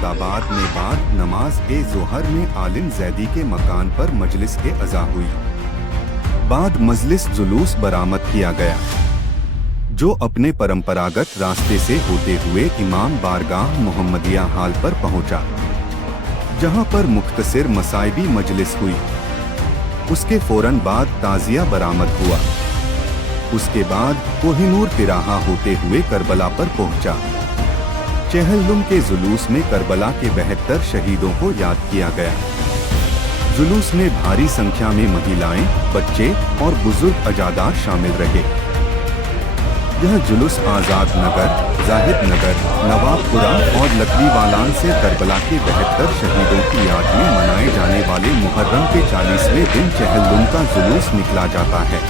मुराद आबाद में बाद नमाज ए ज़ोहर में आलिम जैदी के मकान पर मजलिस के अज़ा हुई। बाद मजलिस जुलूस बरामद किया गया जो अपने परंपरागत रास्ते से होते हुए इमाम बारगाह मोहम्मदिया हाल पर पहुंचा, जहां पर मुख्तसर मसाइबी मजलिस हुई। उसके फौरन बाद ताज़िया बरामद हुआ। उसके बाद कोहिनूर तिराहा होते हुए करबला पर पहुंचा। चहलुम के जुलूस में करबला के 72 शहीदों को याद किया गया। जुलूस में भारी संख्या में महिलाएं, बच्चे और बुजुर्ग अजादार शामिल रहे। यह जुलूस आज़ाद नगर, जाहिद नगर, नवाबपुरा और लकड़ीवालान से करबला के 72 शहीदों की याद में मनाए जाने वाले मुहर्रम के 40वें दिन चहलुम का जुलूस निकला जाता है।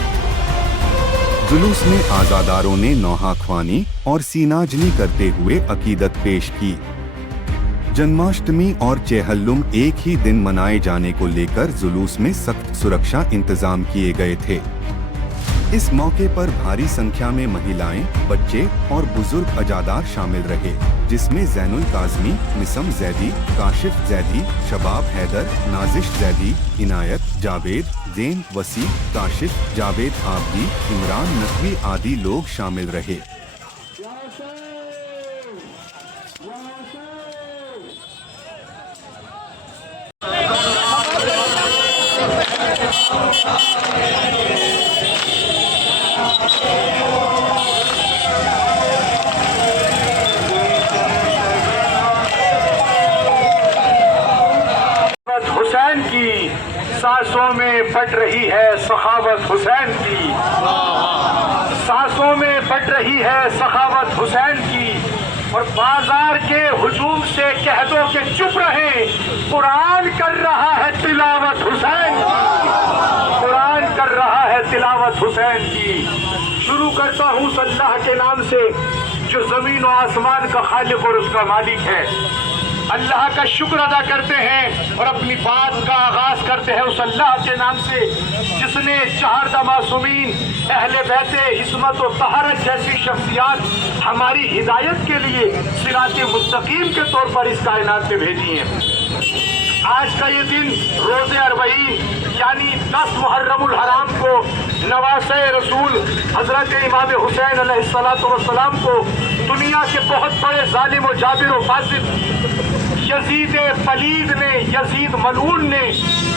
जुलूस में आज़ादारों ने नौहाख्वानी और सीनाजनी करते हुए अकीदत पेश की। जन्माष्टमी और चहलुम एक ही दिन मनाए जाने को लेकर जुलूस में सख्त सुरक्षा इंतजाम किए गए थे। इस मौके पर भारी संख्या में महिलाएं, बच्चे और बुजुर्ग अजादार शामिल रहे, जिसमें ज़ैनुल काज़मी, निसम जैदी, काशिफ जैदी, शबाब हैदर, नाजिश जैदी, इनायत, जावेद, ज़ैन वसी, काशिफ, जावेद आबदी, इमरान नकवी आदि लोग शामिल रहे। हुसैन की सांसों में बट रही है सखावत हुसैन की, सांसों में बट रही है सखावत हुसैन की। और बाजार के हुजूम से कह दो कि चुप रहे, कुरान कर रहा है तिलावत हुसैन की, कुरान कर रहा है तिलावत हुसैन की। शुरू करता हूँ अल्लाह के नाम से जो जमीन और आसमान का खालिक और उसका मालिक है। अल्लाह का शुक्र अदा करते हैं और अपनी बात का आगाज करते हैं उस अल्लाह के नाम से जिसने 4 मासूमीन, अहले बैते, इस्मत और तहरत जैसी शख्सियात हमारी हिदायत के लिए सिराते मुस्तकीम के तौर पर इस कायनात में भेजी हैं। आज का ये दिन रोज़े अरबईन यानी 10 मुहर्रमुल हराम को नवासे रसूल हजरत इमाम हुसैन अलैहिस्सलातु वस्सलाम को दुनिया के बहुत बड़े जालिम और जाबिर और फासिद यजीद पलीद ने, यजीद मलऊन ने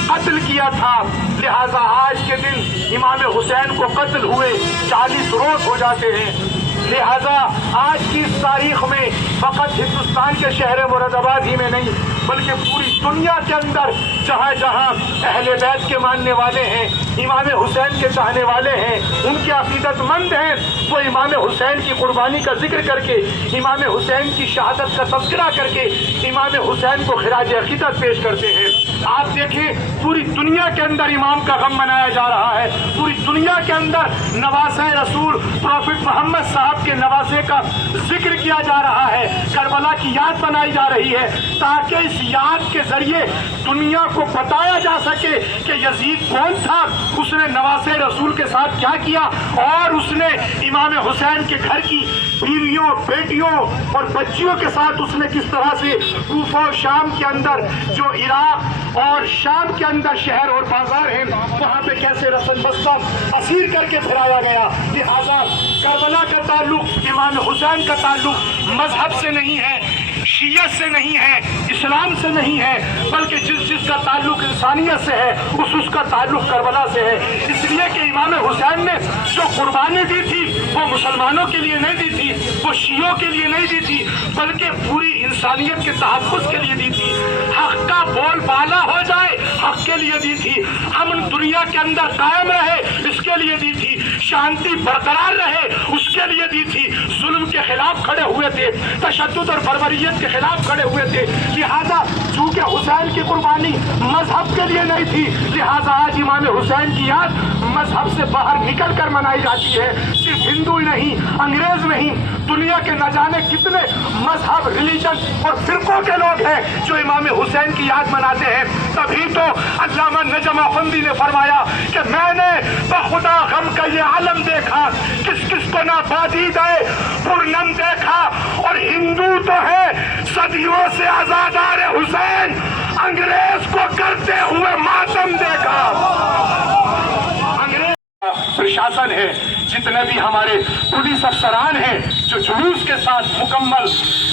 कत्ल किया था। लिहाजा आज के दिन इमाम हुसैन को कत्ल हुए 40 रोज हो जाते हैं। लिहाजा आज की इस तारीख में फ़कत हिंदुस्तान के शहर मुरादाबाद ही में नहीं बल्कि पूरी दुनिया के अंदर जहाँ जहाँ अहले बैत के मानने वाले हैं, इमाम हुसैन के चाहने वाले हैं, उनके अकीदतमंद हैं, वो इमाम हुसैन की कुर्बानी का जिक्र करके, इमाम हुसैन की शहादत का तज़किरा करके इमाम हुसैन को खिराज अकीदत पेश करते हैं। आप देखिए पूरी दुनिया के अंदर इमाम का गम मनाया जा रहा है। पूरी दुनिया के अंदर नवासे रसूल प्रॉफिट मोहम्मद साहब के नवासे का जिक्र किया जा रहा है। करबला की याद बनाई जा रही है ताकि इस याद के जरिए दुनिया को बताया जा सके कि यजीद कौन था, उसने नवासे रसूल के साथ क्या किया और उसने इमाम हुसैन के घर की बीवियों, बेटियों और बच्चियों के साथ उसने किस तरह से कूफा और शाम के अंदर जो इराक और शाम के अंदर शहर और बाजार हैं वहाँ पे कैसे रसन बस्ता असीर करके फिराया गया। लिहाजा करबला का ताल्लुक, इमाम हुसैन का ताल्लुक मजहब से नहीं है, शियत से नहीं है, इस्लाम से नहीं है, बल्कि जिसका ताल्लुक इंसानियत से है उसका ताल्लुक करबला से है। इसलिए कि इमाम हुसैन ने जो कुर्बानी दी थी वो मुसलमानों के लिए नहीं दी थी, वो शियों के लिए नहीं दी थी, बल्कि पूरी इंसानियत के तहफ़्फ़ुज़ के लिए दी थी। हक़ का बोल बाला हो जाए हक़ के लिए दी थी, अमन दुनिया के अंदर कायम रहे इसके लिए दी थी, शांति बरकरार रहे उसके लिए दी थी, जुल्म के खिलाफ खड़े हुए थे, तशद्दुद और बर्बरियत के खिलाफ खड़े हुए थे। लिहाजा चूंकि हुसैन की कुर्बानी मजहब के लिए नहीं थी, लिहाजा आज इमाम हुसैन की याद मजहब से बाहर निकल कर मनाई जाती है। सिर्फ हिंदू ही नहीं, अंग्रेज नहीं, दुनिया के न जाने कितने मजहब, रिलीजन और फिरकों के लोग हैं जो इमाम हुसैन की याद मनाते हैं। तभी तो अल्लामा नजम अफंदी ने फरमाया कि मैंने बखुदा गम का ये आलम देखा, किस किस को ना बादीद है पुरनम देखा, और हिंदू तो है صدیوں سے عزادار حسین انگریز کو کرتے ہوئے ماتم دیکھا. انگریز پرشاسن ہے، جتنے بھی ہمارے پولیس افسران ہیں جو جلوس کے ساتھ مکمل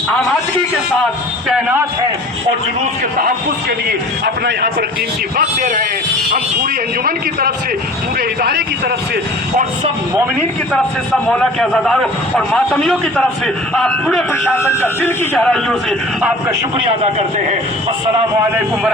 آمادگی کے ساتھ تعینات ہیں اور جلوس کے تحفظ کے لیے اپنا یہاں پر قیمتی وقت دے رہے ہیں، ہم پوری انجمن کی طرف سے، پورے ادارے کی طرف سے اور سب مومنین کی طرف سے، سب مولا کے عزاداروں اور ماتمیوں کی طرف سے، آپ پورے پرشاسن کا دل کی گہرائیوں سے آپ کا شکریہ ادا کرتے ہیں. السلام علیکم.